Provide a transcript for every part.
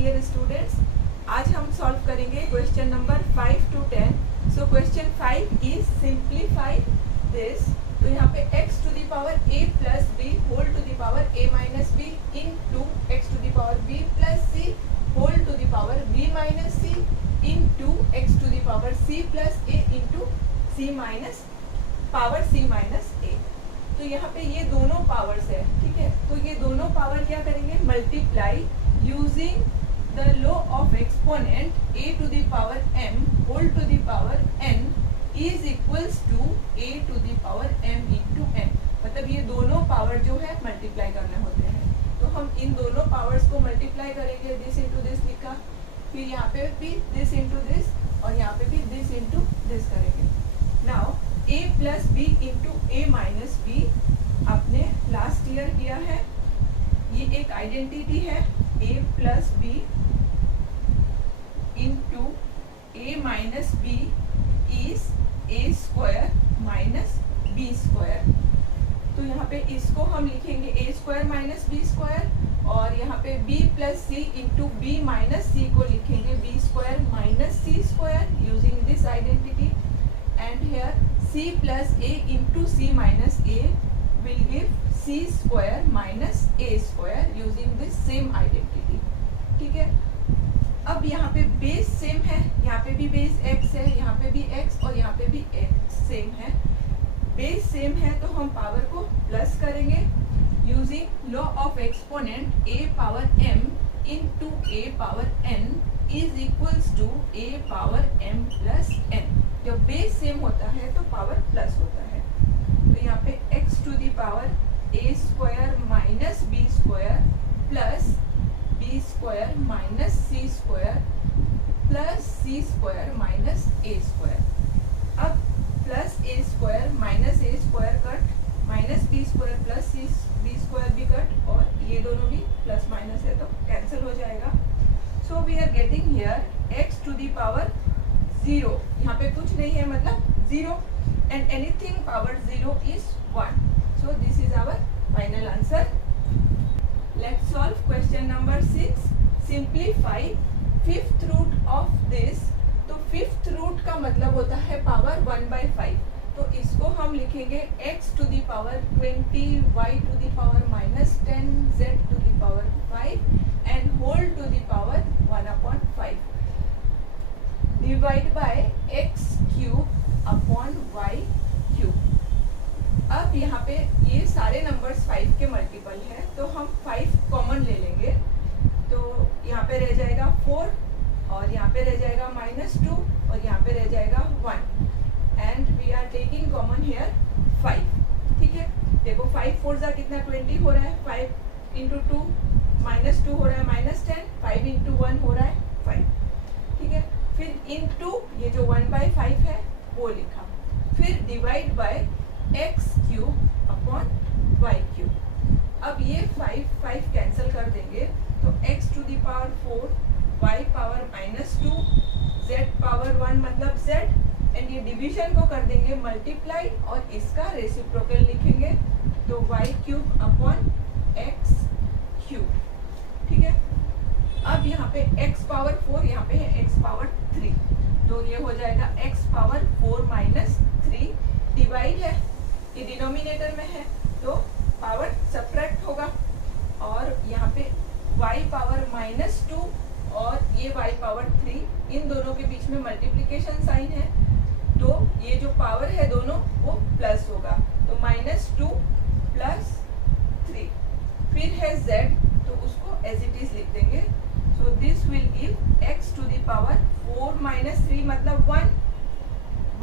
Dear students, आज हम solve करेंगे question number 5 to 10। So question 5 is simplify this. तो यहाँ पे x to the power a plus b whole to the power a minus b into x to the power b plus c whole to the power b minus c into x to the power c plus a into c minus power c minus a। तो यहाँ पे ये दोनों powers है, ठीक है। तो ये दोनों पावर क्या करेंगे, multiply using the law of exponent a to the power m whole to the power n is equals to a to the power m into n। मतलब ये दोनों पावर जो है मल्टीप्लाई करने होते हैं। तो हम इन दोनों पावर्स को मल्टीप्लाई करेंगे, दिस इंटू दिस लिखा, फिर यहाँ पे भी दिस इंटू दिस और यहाँ पे भी दिस इंटू दिस करेंगे। Now a plus B into A minus B आपने लास्ट ईयर किया है। ये एक आइडेंटिटी है, a plus B into A minus B is A square minus B square. तो यहाँ पे इसको हम लिखेंगे A square minus B square और यहाँ पे b plus C into B minus C को लिखेंगे B square minus C square using this identity. And here c plus a into c minus a will give c square minus a square using this same identity, ठीक है। अब यहाँ पे base same है, यहाँ पे भी बेस x है, यहाँ पे भी x और यहाँ पे भी x सेम है। बेस सेम है तो हम पावर को प्लस करेंगे using law of exponent a power m into a power n is equals to a power m plus n। जब बेस सेम होता है तो पावर प्लस होता है। तो यहाँ पे x to the power a square minus b square plus b square minus c square plus c square minus a square. अब plus a square minus a square cut minus b square plus c b square भी cut और ये दोनों भी plus minus है तो cancel हो जाएगा। So we are getting here x to the power 0, यहाँ पे कुछ नहीं है मतलब 0 and anything power 0 is 1. So this is our final answer. Let's solve question number 6. Simplify fifth root of this. तो fifth root का मतलब होता है पावर 1/5। तो इसको हम लिखेंगे x to the power 20 y to the power minus 10 z to the power 5 and whole to the power 1/5 divide by X cube upon Y cube. अब यहाँ पे ये सारे नंबर्स 5 के मल्टीपल है तो हम 5 कॉमन ले लेंगे। तो यहाँ पे रह जाएगा 4 और यहाँ पे रह जाएगा -2 और यहाँ पे रह जाएगा 1 and we are taking common here 5, ठीक है। देखो 5 4 जा कितना 20 हो रहा है, 5 इंटू 2 -2 हो रहा है -10, 5 इंटू 1 हो रहा है 5, ठीक है। फिर इनटू ये जो 1/5 है वो लिखा, फिर divide by X cube upon Y cube. अब ये 5 कैंसिल कर देंगे तो x to the power 4 y power -2 z power 1 मतलब z एंड ये डिवीजन को कर देंगे मल्टीप्लाई और इसका रेसिप्रोकल लिखेंगे तो y cube upon x cube, ठीक है। अब यहाँ पे x पावर 4 यहाँ पे है x पावर 3 तो ये हो जाएगा x पावर 4 माइनस 3 डिवाइड है, ये डिनोमिनेटर में है तो पावर सब्ट्रैक्ट होगा और यहाँ पे y पावर -2 और ये y पावर 3 इन दोनों के बीच में मल्टीप्लिकेशन साइन है तो ये जो पावर है दोनों वो प्लस होगा तो -2 प्लस 3। फिर है z तो उसको एज इट इज लिख देंगे। So this will give x to the power 4 minus 3 मतलब 1,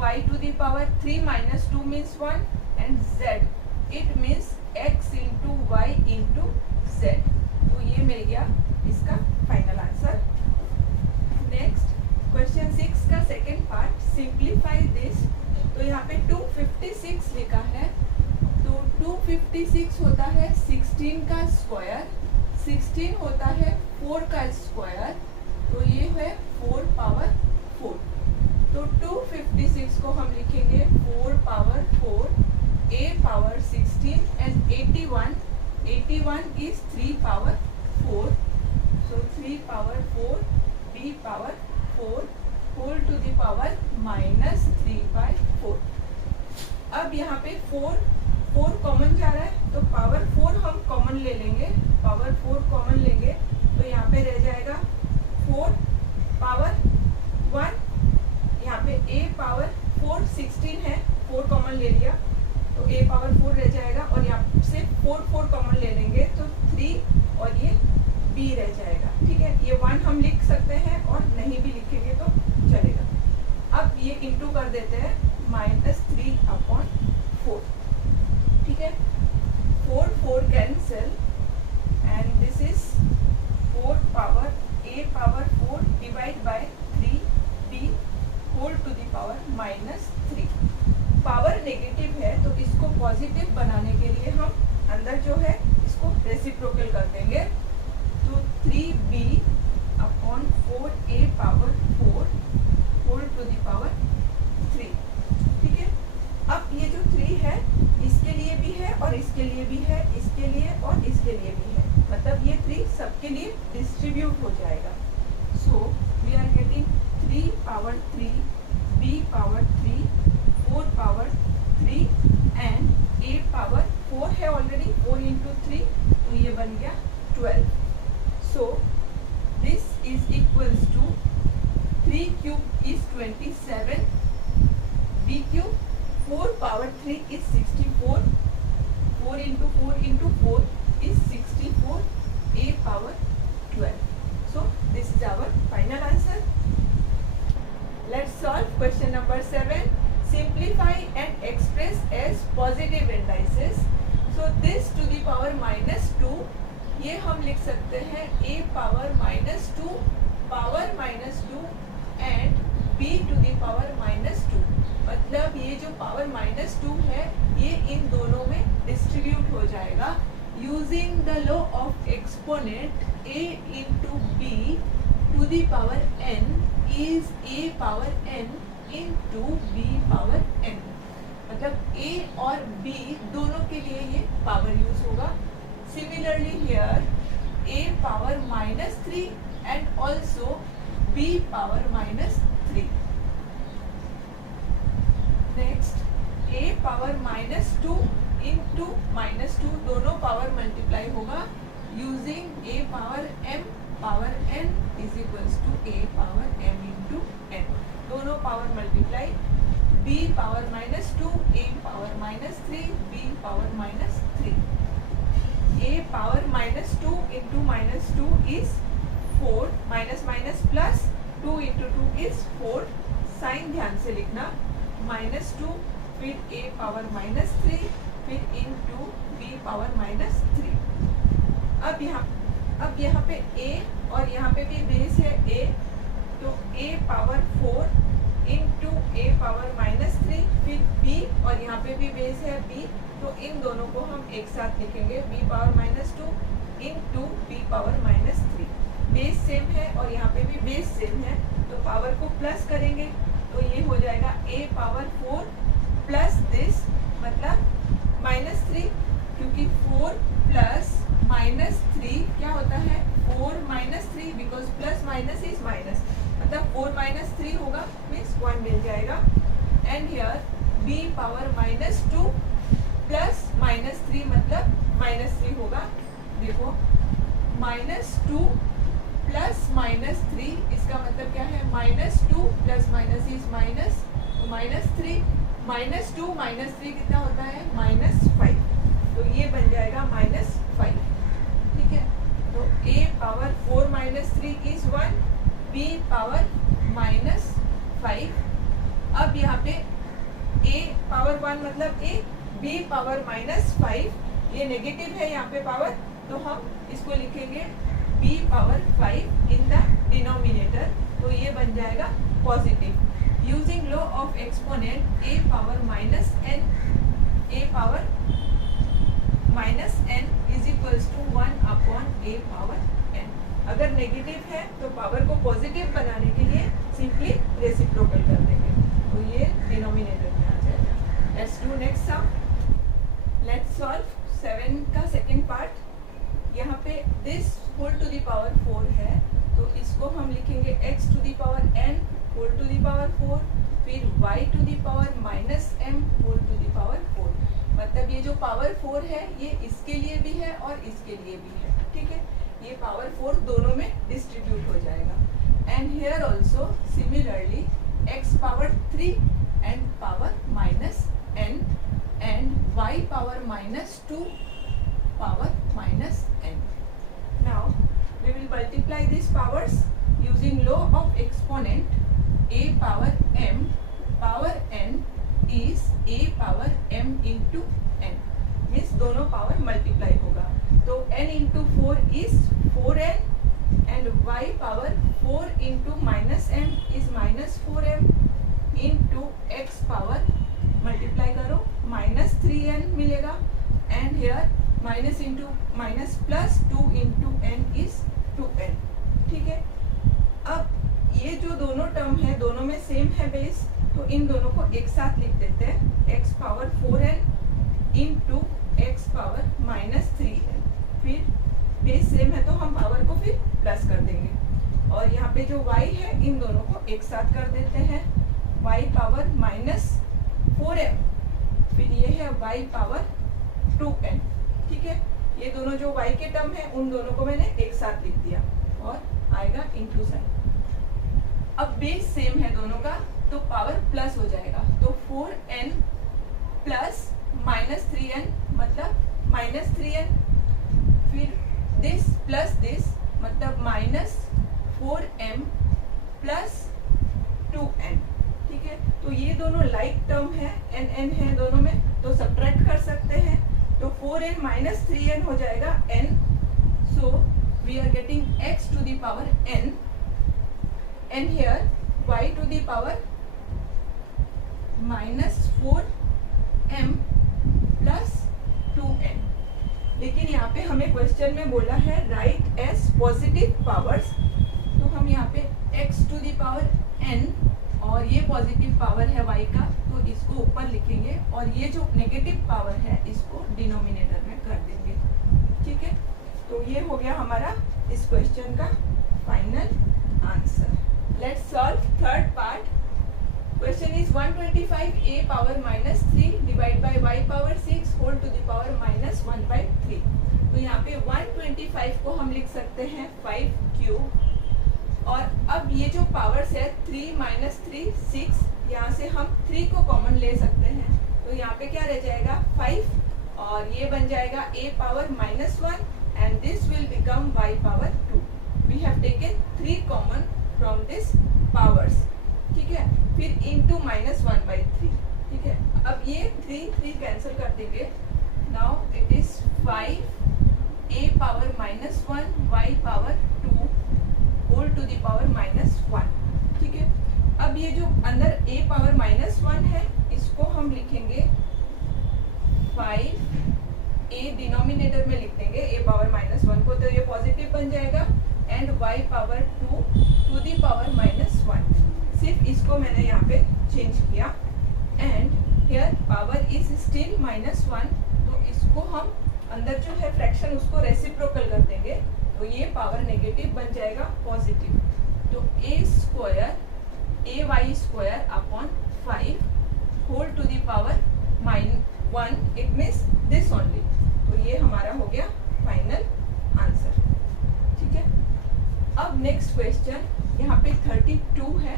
y to the power 3 minus 2 means 1 and z it means x into y into z। तो ये मिल गया इसका फाइनल आंसर। नेक्स्ट क्वेश्चन 6 का second part, simplify this. तो यहाँ पे 256 लिखा है तो 256 होता है 16 का स्क्वायर, 16 होता है 4 का स्क्वायर तो ये है 4 पावर 4। तो 256 को हम लिखेंगे 4 power 4 a power 16 and 81 is 3 power 4 so 3 power 4 b power 4 whole to the power -3/4। अब यहाँ पे 4 कॉमन जा रहा है, तो पावर 4 हम कॉमन ले लेंगे, पावर 4 कॉमन लेंगे तो यहाँ पे रह जाएगा 4 पावर 1, यहाँ पे a पावर 4 16 है, 4 कॉमन ले लिया तो a पावर 4 रह जाएगा, और यहाँ से 4 कॉमन ले लेंगे तो 3 और ये b रह जाएगा। ठीक है, ये 1 हम लिख सकते हैं और नहीं भी लिखेंगे तो चलेगा। अब ये इंटू कर देते हैं -3/4। ठीक है, 4 cancel and this is 4 power a power 4 divide by 3b whole to the power -3। Power negative है तो इसको पॉजिटिव बनाने के लिए हम अंदर जो है इसको रेसिप्रोकल कर देंगे, तो 3b/4a power 4 whole to the power 3। ठीक है, अब ये जो 3 है इसके लिए भी है और इसके लिए भी है, इसके लिए और इसके लिए भी है, मतलब ये 3 सबके लिए डिस्ट्रीब्यूट हो जाएगा। So we are getting 3 power 3 b power 3 4 power 3 and a power 4 है ऑलरेडी, 4 into 3 तो ये बन गया 12। So this is equals to 3 cube is 27, b cube 4 power 3 is 64, 4 into 4 into 4 is 64, a power 12. So this is our final answer. Let's solve question number 7. Simplify and express as positive indices. So this to the power -2, ये हम लिख सकते हैं a power -2 power -2 and b to the power -2। मतलब ये जो power -2 है ये इन दोनों में डिस्ट्रीब्यूट हो जाएगा using the law of exponent a into b to the power n is a power n into b power n। मतलब a और b दोनों के लिए ये पावर यूज होगा। Similarly here a power -3 and also b power -3। Next a power -2 into -2 दोनों power multiply होगा using a power m power n is equals to a power m into n। दोनों power multiply, b power -2 a power -3 b power -3। a power -2 into -2 is 4, minus plus 2 into 2 is 4। Sign ध्यान से लिखना, -2 फिर a power -3 फिर into b power -3। अब यहाँ पे a और यहाँ पे भी बेस है a, तो a power 4 into a power -3 फिर b और यहाँ पे भी बेस है b, तो इन दोनों को हम एक साथ लिखेंगे b power -2 into b power -3। Base same है और यहाँ पे भी बेस सेम है तो पावर को प्लस करेंगे तो ये हो जाएगा a पावर 4 प्लस दिस मतलब -3, क्योंकि 4 प्लस -3 क्या होता है 4 -3, because plus minus is minus, मतलब 4 -3 होगा मीन्स 1 मिल जाएगा। And here b power -2 plus -3 मतलब -3 होगा। देखो -2 प्लस -3 इसका मतलब क्या है -2 प्लस माइनस इज माइनस, तो -3 -2 -3 कितना होता है -5, तो ये बन जाएगा -5। ठीक है, तो a power 4 -3 is 1, b power -5। अब यहाँ पे a पावर 1 मतलब a, b पावर -5, ये नेगेटिव है यहाँ पे पावर, तो हम इसको लिखेंगे b power 5 in the denominator, तो ये बन जाएगा positive. Using law of exponent a power -n, a power -n is equals to 1/a power n। अगर नेगेटिव है तो पावर को पॉजिटिव बनाने के लिए सिंपली रेसिप्रोकल कर देंगे, तो ये डिनोमिनेटर में आ जाएगा। Let's do next sum. Let's solve 7 का सेकंड पार्ट। यहाँ पे this whole to the power 4 है, तो इसको हम लिखेंगे x to the power n whole to the power 4, फिर y to the power minus m whole to the power 4। मतलब ये जो पावर 4 है ये इसके लिए भी है और इसके लिए भी है, ठीक है। ये पावर 4 दोनों में डिस्ट्रीब्यूट हो जाएगा। And here also similarly x power 3 and power minus n and y power minus 2 power minus n. Now we will multiply these powers using law of exponent. A power m power n is a power m into n. Means दोनों power multiply होगा, तो n into 4 is 4n and y power 4 into minus m is minus 4m into x power multiply करो minus 3n मिलेगा, and here minus into minus plus 2 into n is 2n, ठीक है। अब ये जो दोनों टर्म है दोनों में सेम है बेस, तो इन दोनों को एक साथ लिख देते हैं, x power 4n into x power minus 3n। फिर बेस सेम है तो हम पावर को फिर प्लस कर देंगे, और यहाँ पे जो y है इन दोनों को एक साथ कर देते हैं, y पावर माइनस 4m, फिर ये है y पावर 2n, ठीक है। ये दोनों जो y के टर्म है उन दोनों को मैंने एक साथ लिख दिया और आएगा इंटू साइन। अब बेस सेम है दोनों का तो पावर प्लस हो जाएगा, तो 4n प्लस माइनस 3n मतलब माइनस 3n, फिर दिस प्लस दिस मतलब माइनस 4m प्लस 2n, ठीक है। तो ये दोनों लाइक टर्म है, n है दोनों में, तो सब्ट्रैक्ट कर सकते हैं, तो 4n माइनस 3n हो जाएगा n, so we are getting x to the power n and here y to the power minus 4m plus 2n। लेकिन यहाँ पे हमें क्वेश्चन में बोला है राइट एज पॉजिटिव पावर्स, तो हम यहाँ पे x to the power n और ये पॉजिटिव पावर है y का, तो इसको ऊपर लिखेंगे और ये जो नेगेटिव पावर है इसको डिनोमिनेटर में कर देंगे, ठीक है। तो ये हो गया हमारा इस क्वेश्चन का final answer. Let's solve third part. Question is 125 a power minus 3 divide by y power 6 whole to the power minus 1/3। तो यहाँ पे 125 को हम लिख सकते हैं 5 क्यूब, और अब ये जो पावर्स है 3 माइनस 3 6, यहाँ से हम 3 को कॉमन ले सकते हैं, तो यहाँ पे क्या रह जाएगा 5, और ये बन जाएगा a power minus 1 and this will become y power 2। We have taken 3 common from this powers, ठीक है। फिर इनटू माइनस 1/3, ठीक है। अब ये 3 कैंसिल कर देंगे, now it is 5 a power minus 1 y power 2 whole to the power minus 1, ठीक है। अब ये जो अंदर a पावर माइनस 1 है इसको हम लिखेंगे 5 a डिनोमिनेटर में लिख देंगे a पावर माइनस 1 को, तो ये पॉजिटिव बन जाएगा, and y power 2 to the power minus 1। सिर्फ इसको मैंने यहाँ पे चेंज किया, and here power is still minus 1, तो इसको हम अंदर जो है फ्रैक्शन उसको रेसिप्रोकल कर देंगे, तो ये पावर नेगेटिव बन जाएगा पॉजिटिव, तो a square ay square upon 5 whole to the power -1, it means this only. तो ये हमारा हो गया फाइनल आंसर, ठीक है। अब नेक्स्ट क्वेश्चन, यहाँ पे 32 है,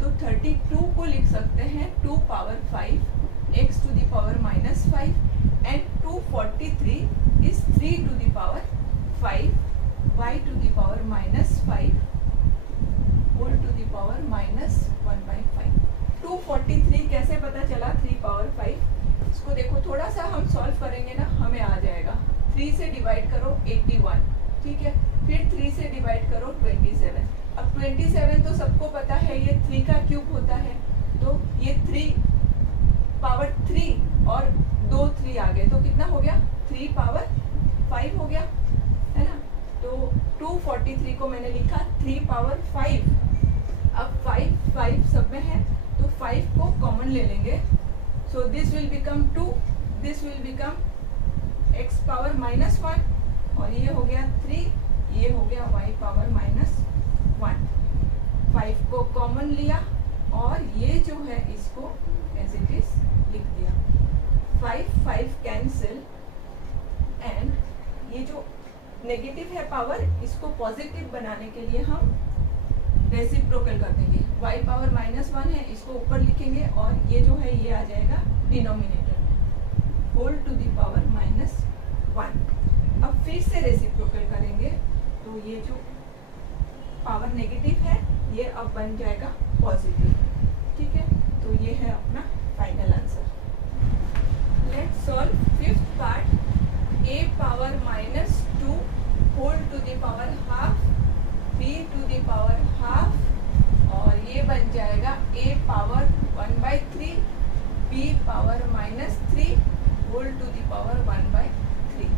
तो 32 को लिख सकते हैं 2 power 5 x to the power minus 5 and 243 is 3 to the power 5 y to the power minus 5 whole to the power minus 1/5। 243 कैसे पता चला 3 पावर 5? इसको देखो थोड़ा सा हम सॉल्व करेंगे ना, हमें आ जाएगा। 3 से डिवाइड करो 81, ठीक है, फिर 3 से डिवाइड करो 27। अब 27 तो सबको पता है ये 3 का क्यूब होता है, तो ये 3 पावर 3 और 2 3 आ गए, तो कितना हो गया 3 पावर 5 हो गया, है ना। तो 243 को मैंने लिखा 3 पावर 5। अब 5 सब में है तो 5 को कॉमन ले लेंगे, so this will become 2, this will become x power -1 और ये हो गया 3, ये हो गया y पावर -1। 5 को कॉमन लिया और ये जो है इसको एज इट इज लिख दिया। 5 कैंसिल एंड ये जो नेगेटिव है पावर, इसको पॉजिटिव बनाने के लिए हम रेसिप्रोकल कर देंगे। y पावर -1 है, इसको ऊपर लिखेंगे और ये जो है ये आ जाएगा डिनोमिनेटर में, होल टू द पावर -1। अब फिर से रेसिप्रोकल करेंगे तो ये जो पावर नेगेटिव है ये अब बन जाएगा पॉजिटिव। ठीक है, तो ये है अपना final answer. Let's solve fifth part. a power -2 whole to the power half, b to the power half, और ये बन जाएगा a power 1/3 b power -3 whole to the power 1/3।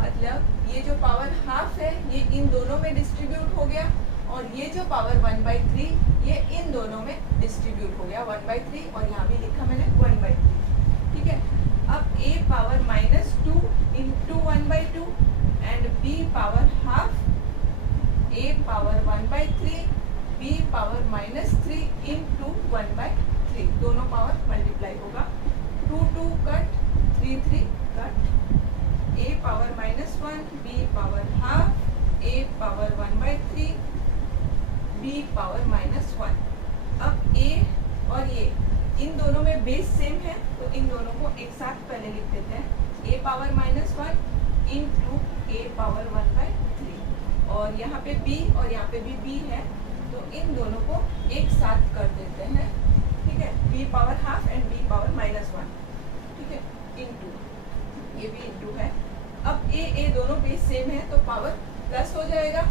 मतलब ये जो पावर हाफ है ये इन दोनों में डिस्ट्रीब्यूट हो गया और ये जो पावर 1/3 ये इन दोनों में डिस्ट्रीब्यूट हो गया 1/3, और यहाँ भी लिखा मैंने 1/3। ठीक है, अब a power -2 into 1/2 and b power half, a power 1/3 b power -3 into 1/3, दोनों पावर मल्टीप्लाई होगा। 2 cut, 3 cut, a power -1 b power half, a power 1/3 b power -1। अब a और ये इन दोनों में बेस सेम है तो इन दोनों को एक साथ पहले लिख देते हैं। a power -1 into a power 1/3, और यहाँ पे b और यहाँ पे भी b है तो इन दोनों को एक साथ कर देते हैं। ठीक है, b power half and b power -1। ठीक है, इंटू ये भी इंटू है। अब a दोनों बेस सेम है तो पावर प्लस हो जाएगा।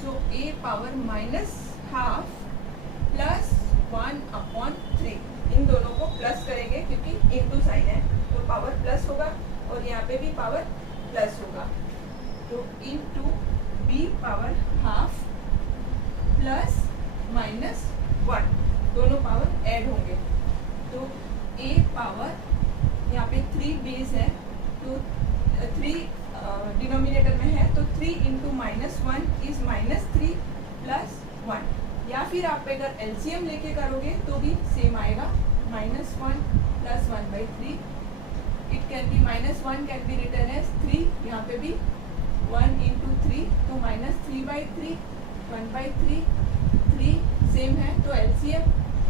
सो a पावर -1/2 प्लस 1/3, इन दोनों को प्लस करेंगे क्योंकि इंटू साइन है तो पावर प्लस होगा और यहाँ पे भी पावर प्लस होगा। तो into b power half plus -1, दोनों पावर ऐड होंगे तो a पावर, यहाँ पे 3 बेस है तो 3 डिनोमिनेटर में है तो 3 इंटू -1 इज -3 प्लस 1, या फिर आप अगर एलसीएम लेके करोगे तो भी सेम आएगा, -1 plus 1/3। It can be -1 can be written as 3, यहाँ पे भी 1 इंटू 3 तो -3/3, 1/3, 3 सेम है तो एलसीएम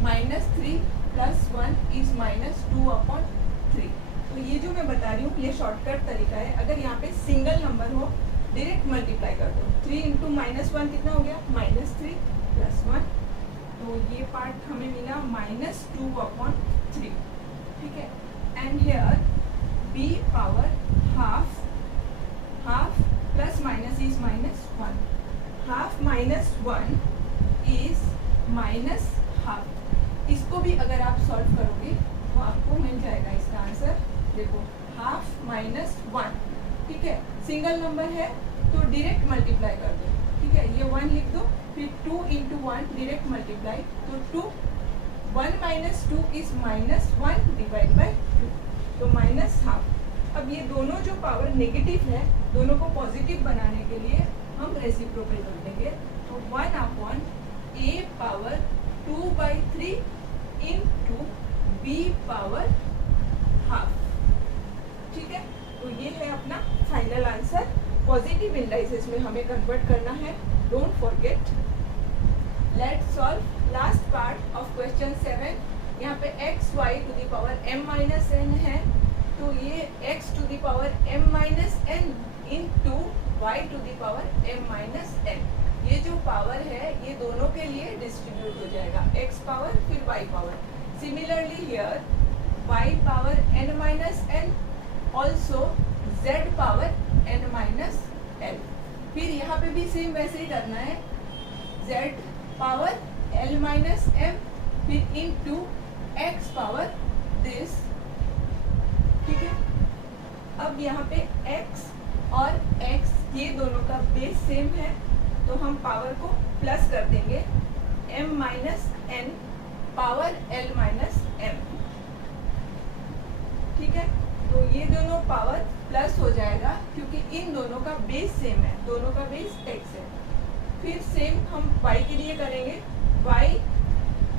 -3 प्लस 1 इज -2/3। तो ये जो मैं बता रही हूँ ये शॉर्टकट तरीका है। अगर यहाँ पे सिंगल नंबर हो डायरेक्ट मल्टीप्लाई कर दो। 3 इंटू -1 कितना हो गया, -3 प्लस 1, तो ये पार्ट हमें मिला -2/3। ठीक है, and here b power half plus minus is -1, half -1 is -half. इसको भी अगर आप सॉल्व करोगे तो आपको मिल जाएगा इसका आंसर। देखो हाफ -1, ठीक है, सिंगल नंबर है तो डायरेक्ट मल्टीप्लाई कर दो। ठीक है, ये 1 लिख दो, फिर 2 इंटू 1 डायरेक्ट मल्टीप्लाई तो 2, 1 माइनस 2 इज -1 डिवाइड बाई 2 तो -हाफ। अब ये दोनों जो पावर नेगेटिव है दोनों को पॉजिटिव बनाने के लिए हम रेसिप्रोकल कर देंगे तो 1/a power 2/3 into b power half. ठीक है, तो ये है अपना फाइनल आंसर। पॉजिटिव इंडाइसेस में हमें कन्वर्ट करना है, don't forget. Let's solve last part of question 7। यहाँ पे x y to the power m-n है तो ये x to the power m-n into y to the power m-n, ये जो पावर है ये दोनों के लिए डिस्ट्रीब्यूट हो जाएगा, x पावर फिर y power. Similarly here y power n-n also z power n-l। फिर यहाँ पे भी सेम वैसे ही करना है, z पावर l-m फिर इंटू x पावर दिस। ठीक है, अब यहाँ पे x और x ये दोनों का बेस सेम है तो हम पावर को प्लस कर देंगे, m-n पावर l-m। ठीक है, तो ये दोनों पावर प्लस हो जाएगा क्योंकि इन दोनों का बेस सेम है, दोनों का बेस x है। फिर सेम हम y के लिए करेंगे, y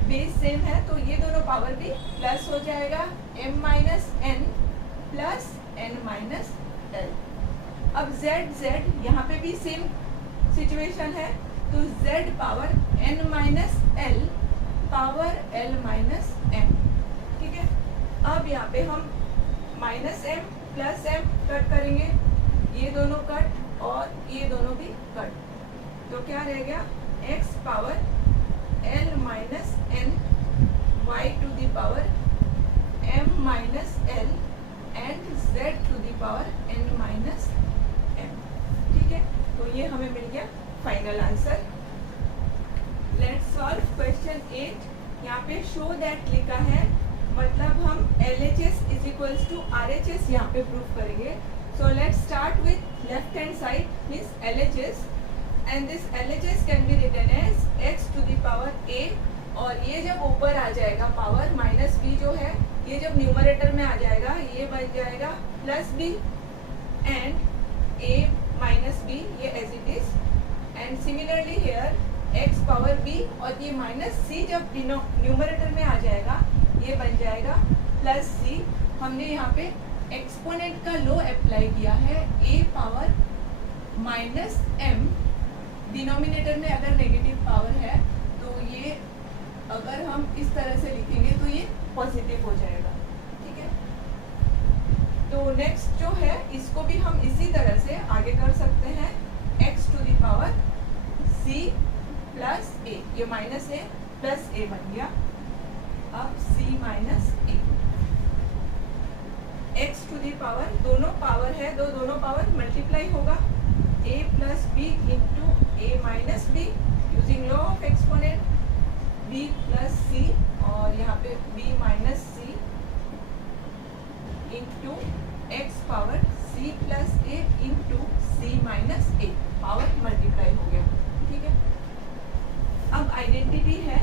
बेस सेम है तो ये दोनों पावर भी प्लस हो जाएगा, m minus n plus n minus l। अब z यहाँ पे भी सेम सिचुएशन है, तो z power n minus l power l minus m, ठीक है। अब यहाँ पे हम minus m plus m cut करेंगे, ये दोनों कट और ये दोनों भी कट, तो क्या रह गया x power l minus n y to the power m minus l and z to the power n minus m, ठीक है। तो ये हमें मिल गया final answer. Let's solve question 8। यहाँ पे शो दैट लिखा है, मतलब हम LHS is equals to RHS यहाँ पे प्रूफ करेंगे। So let's start with left hand side means LHS, and this LHS can be written as x to the power a, और ये जब ऊपर आ जाएगा पावर माइनस b जो है, ये जब न्यूमरेटर में आ जाएगा ये बन जाएगा plus b and a minus b, ये as it is. And similarly here x power b और ये माइनस c जब न्यूमरेटर में आ जाएगा ये बन जाएगा प्लस c। हमने यहाँ पे एक्सपोनेंट का लो अप्लाई किया है, a power minus m, denominator में अगर नेगेटिव पावर है तो ये अगर हम इस तरह से लिखेंगे तो ये पॉजिटिव हो जाएगा, ठीक है। तो नेक्स्ट जो है इसको भी हम इसी तरह से आगे कर सकते हैं, x to the power c plus a, ये माइनस a प्लस a बन गया, अब c minus a, x to the power, दोनों पावर है, दोनों पावर मल्टीप्लाई होगा, a plus b into a minus b using law of exponent, b plus c और यहाँ पे b minus c into x power c plus a into c minus a, power multiply हो गया, ठीक है। अब identity है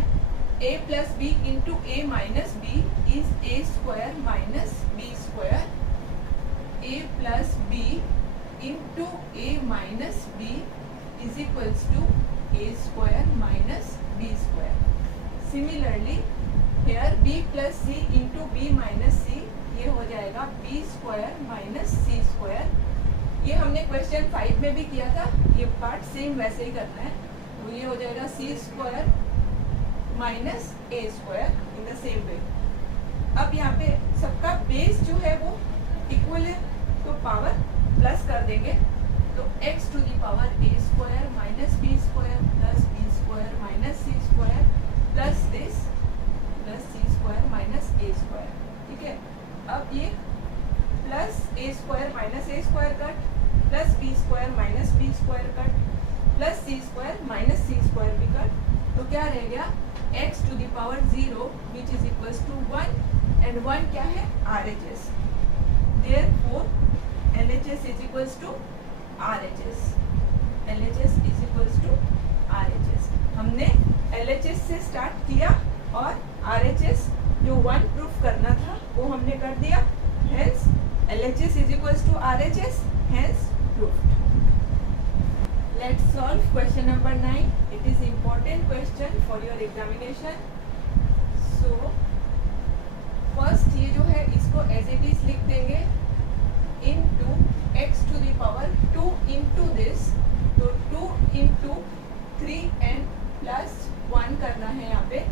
a plus b into a minus b is a square minus b square, a plus b into a minus b is equals to a square minus b square. Similarly here b plus c into b minus c, ये हो जाएगा b square minus c square. ये हमने question 5 में भी किया था, ये पार्ट सेम वैसे ही करना है, तो ये हो जाएगा c square minus a square in the same way. अब यहाँ पे सबका बेस जो है वो इक्वल है, तो पावर प्लस कर देंगे, तो x to the power a square minus b square plus b square minus c square plus this plus c square minus a square, ठीक है। अब ये plus a square minus a square cut, plus b square minus b square cut, plus c square minus c square भी cut, तो क्या रह गया x to the power 0 which is equals to 1, and 1 क्या है RHS, therefore LHS is equals to RHS, LHS is equals to RHS। हमने LHS से start किया और RHS जो 1 प्रूफ करना था वो हमने कर दिया, hence LHS is equals to RHS, hence proved। Let's solve question number 9. It is important question for your examination. So first ये जो है इसको as it is लिख देंगे into x to the power 2 into this, तो 2 into 3n plus 1 करना है यहाँ पे,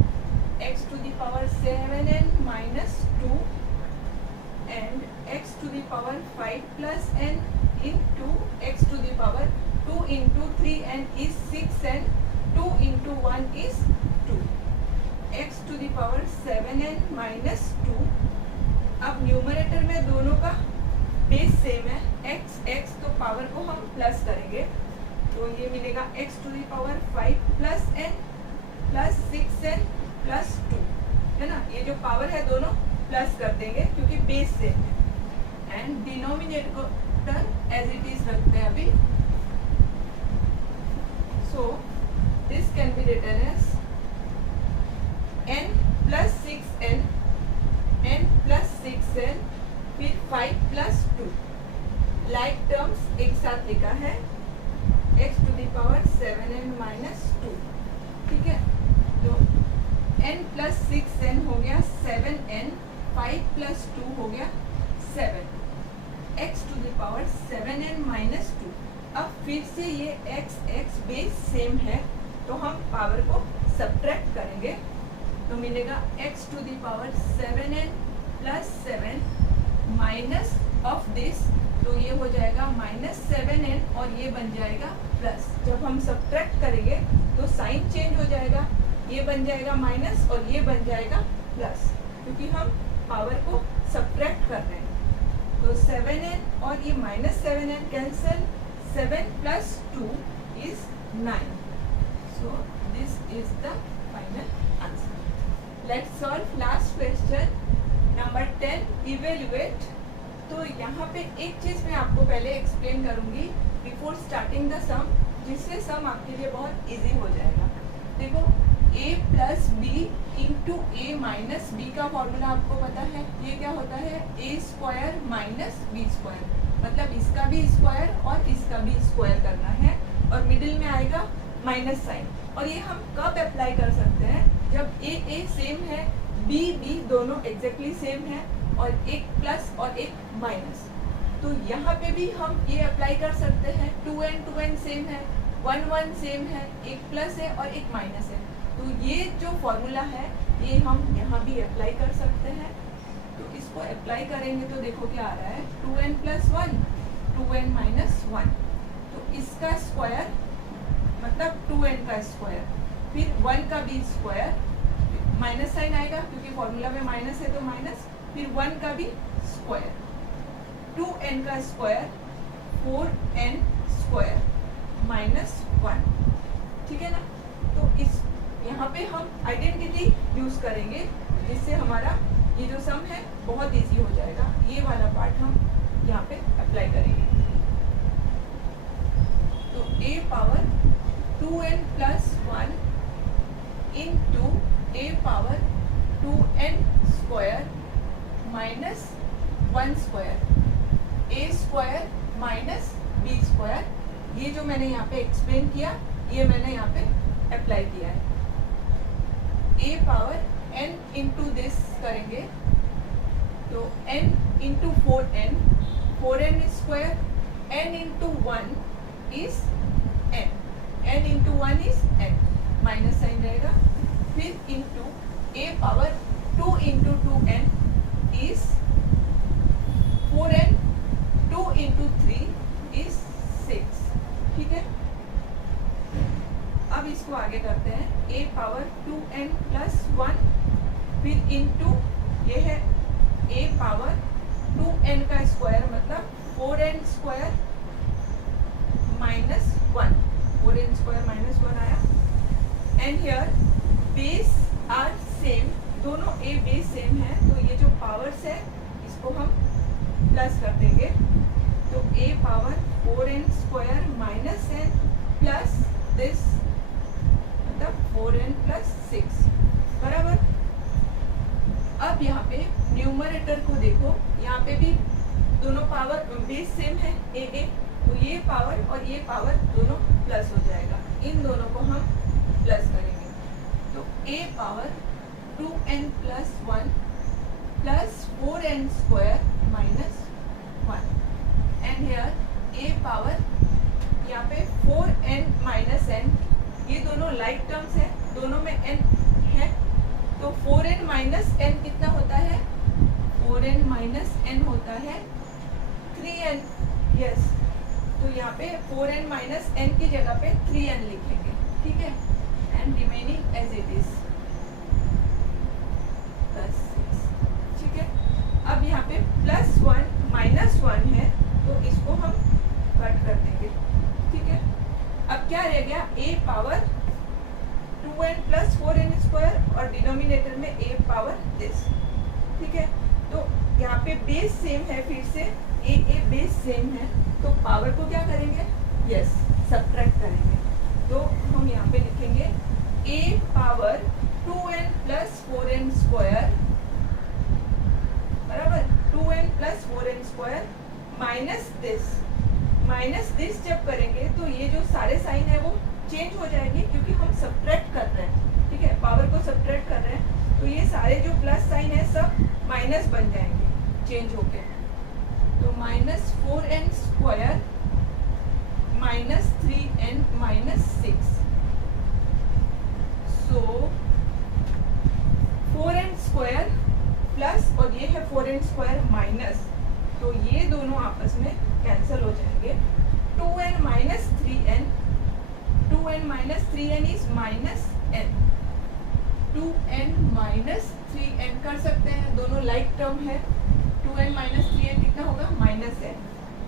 x to the power 7n minus 2 and x to the power 5 plus n into x to the power 2 into 3n is 6n, 2 into 1 is 2, x to the power 7n minus 2। अब numerator में दोनों का base same है, x तो power को हम plus करेंगे, तो ये मिलेगा x to the power 5 plus n plus 6n plus 2, है ना। ये जो पावर है दोनों प्लस कर देंगे क्योंकि बेस सेम है, and denominator as it is रखते हैं अभी। So this can be written as n plus 6n, n plus 6n, फिर 5 प्लस 2। लाइक टर्म्स एक साथ लिखा है x to the power 7n minus 2, ठीक है। तो n प्लस 6n हो गया 7n, 5 प्लस 2 हो गया 7, x to the power 7n minus 2। अब फिर से ये x बेस सेम है, तो हम पावर को सब्ट्रैक्ट करेंगे, तो मिलेगा x to the power 7n plus 7 minus of this, तो ये हो जाएगा माइनस 7n और ये बन जाएगा प्लस। जब हम सब्ट्रैक्ट करेंगे तो साइन चेंज हो जाएगा, ये बन जाएगा माइनस और ये बन जाएगा प्लस, क्योंकि हम पावर को सब्ट्रैक्ट कर रहे हैं। तो 7n और ये minus 7n cancel, 7 plus 2 is 9. So this is the final answer. Let's solve last question. Number 10. Evaluate. तो यहाँ पे एक चीज मैं आपको पहले एक्सप्लेन करूंगी बिफोर स्टार्टिंग द सम, जिससे सम आपके लिए बहुत इजी हो जाएगा। देखो a plus B into A minus B का फॉर्मूला आपको पता है, ये क्या होता है a square minus B square, मतलब इसका भी स्क्वायर और इसका भी स्क्वायर करना है, और मिडिल में आएगा माइनस साइन। और ये हम कब अप्लाई कर सकते हैं, जब ए सेम है, बी दोनों एग्जैक्टली सेम है, और एक प्लस और एक माइनस। तो यहाँ पे भी हम ये अप्लाई कर सकते हैं, 2n सेम है, 1 सेम है, एक प्लस है और एक माइनस है। तो ये जो फॉर्मूला है ये हम यहाँ भी अप्लाई कर सकते हैं। तो इसको अप्लाई करेंगे तो देखो क्या आ रहा है, 2n प्लस 1, 2n माइनस 1। तो इसका स्क्वायर मतलब 2n का स्क्वायर, फिर 1 का भी स्क्वायर, माइनस साइन आएगा क्योंकि फॉर्मूला में माइनस है तो माइनस, फिर 1 का भी स्क्वायर, 2n का स्क्वायर, 4n स्क्वायर माइनस 1, ठीक है ना। तो इस यहाँ पे हम आइडेंटिटी यूज करेंगे, जिससे हमारा ये जो सम है बहुत इजी हो जाएगा। ये वाला पार्ट हम यहाँ पे अप्लाई करेंगे। तो a power 2n plus 1 into a power 2n square minus 1 square, a square minus b square, ये जो मैंने यहाँ पे एक्सप्लेन किया ये मैंने यहाँ पे अप्लाई किया है। a power n into this करेंगे तो n into 4n, 4n square, n into 1 is n, n into 1 is n, minus sign रहेगा, फिर into a power 2 into 2n is 4n, 2 into 3 is 6, ठीक है। अब इसको आगे करते हैं, a पावर 2n प्लस 1, फिर इंटू ये है a पावर 2n का स्क्वायर मतलब 4n square minus 1, 4n square minus 1 आया। And here base are same, दोनों a बेस सेम है, तो ये जो पावर्स है इसको हम प्लस कर देंगे। तो a power 4n square minus n plus this मतलब 4n प्लस 6 बराबर। अब यहाँ पे न्यूमरेटर को देखो, यहाँ पे भी दोनों पावर बेस सेम है a, तो ये पावर और ये पावर दोनों प्लस हो जाएगा, इन दोनों को हम प्लस करेंगे। तो a power 2n plus 1 plus 4n square minus 1, and here a power यहाँ पे 4n माइनस n, ये दोनों लाइक टर्म्स है, दोनों में n है, तो 4n माइनस n कितना होता है, 4n माइनस n होता है 3n, यस। तो यहाँ पे 4n माइनस n की जगह पे 3n लिखेंगे, ठीक है, and remaining as it is plus 6, ठीक है। अब यहाँ पे प्लस 1 माइनस 1 है, तो इसको हम कट कर देंगे, ठीक है। अब क्या रह गया, a power 2n plus 4n square और डिनोमिनेटर में a पावर दिस, ठीक है। तो यहाँ पे बेस सेम है, फिर से a बेस सेम है, तो पावर को क्या करेंगे, यस सब्ट्रैक्ट करेंगे। तो हम यहाँ पे लिखेंगे a power 2n plus 4n square बराबर 2n plus 4n square minus this minus this जब करेंगे तो ये जो सारे साइन है वो चेंज हो जाएंगे, क्योंकि हम सब्ट्रैक्ट कर रहे हैं, ठीक है, पावर को सब्ट्रैक्ट कर रहे हैं, तो ये सारे जो प्लस साइन है सब माइनस बन जाएंगे चेंज होके। तो minus 4n square minus 3n minus 6, सो 4n स्क्वायर प्लस और ये है 4n स्क्वायर माइनस, तो ये दोनों आपस में कैंसिल हो जाएंगे। 2n minus 3n, 2n minus 3n is minus n, 2n minus 3n कर सकते हैं, दोनों लाइक टर्म है। 2n माइनस 3n कितना होगा, माइनस n,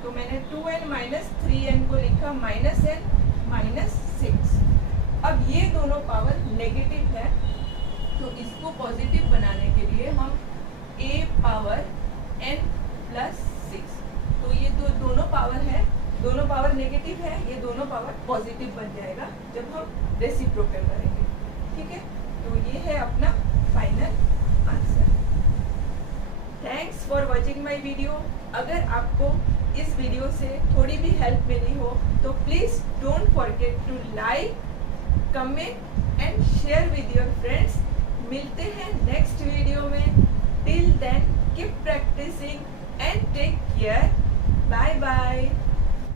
तो मैंने 2n माइनस 3n को लिखा माइनस n माइनस 6। अब ये दोनों पावर नेगेटिव है, तो इसको पॉजिटिव बनाने के लिए हम a पावर n प्लस 6, तो ये दोनों पावर है, दोनों पावर नेगेटिव है, ये दोनों पावर पॉजिटिव बन जाएगा जब हम रेसिप्रोकल करेंगे, ठीक है। तो ये है अपना final answer. Thanks for watching my video. अगर आपको इस वीडियो से थोड़ी भी हेल्प मिली हो तो please don't forget to like, comment and share with your friends. मिलते हैं नेक्स्ट वीडियो में। Till then keep practicing and take care. Bye bye.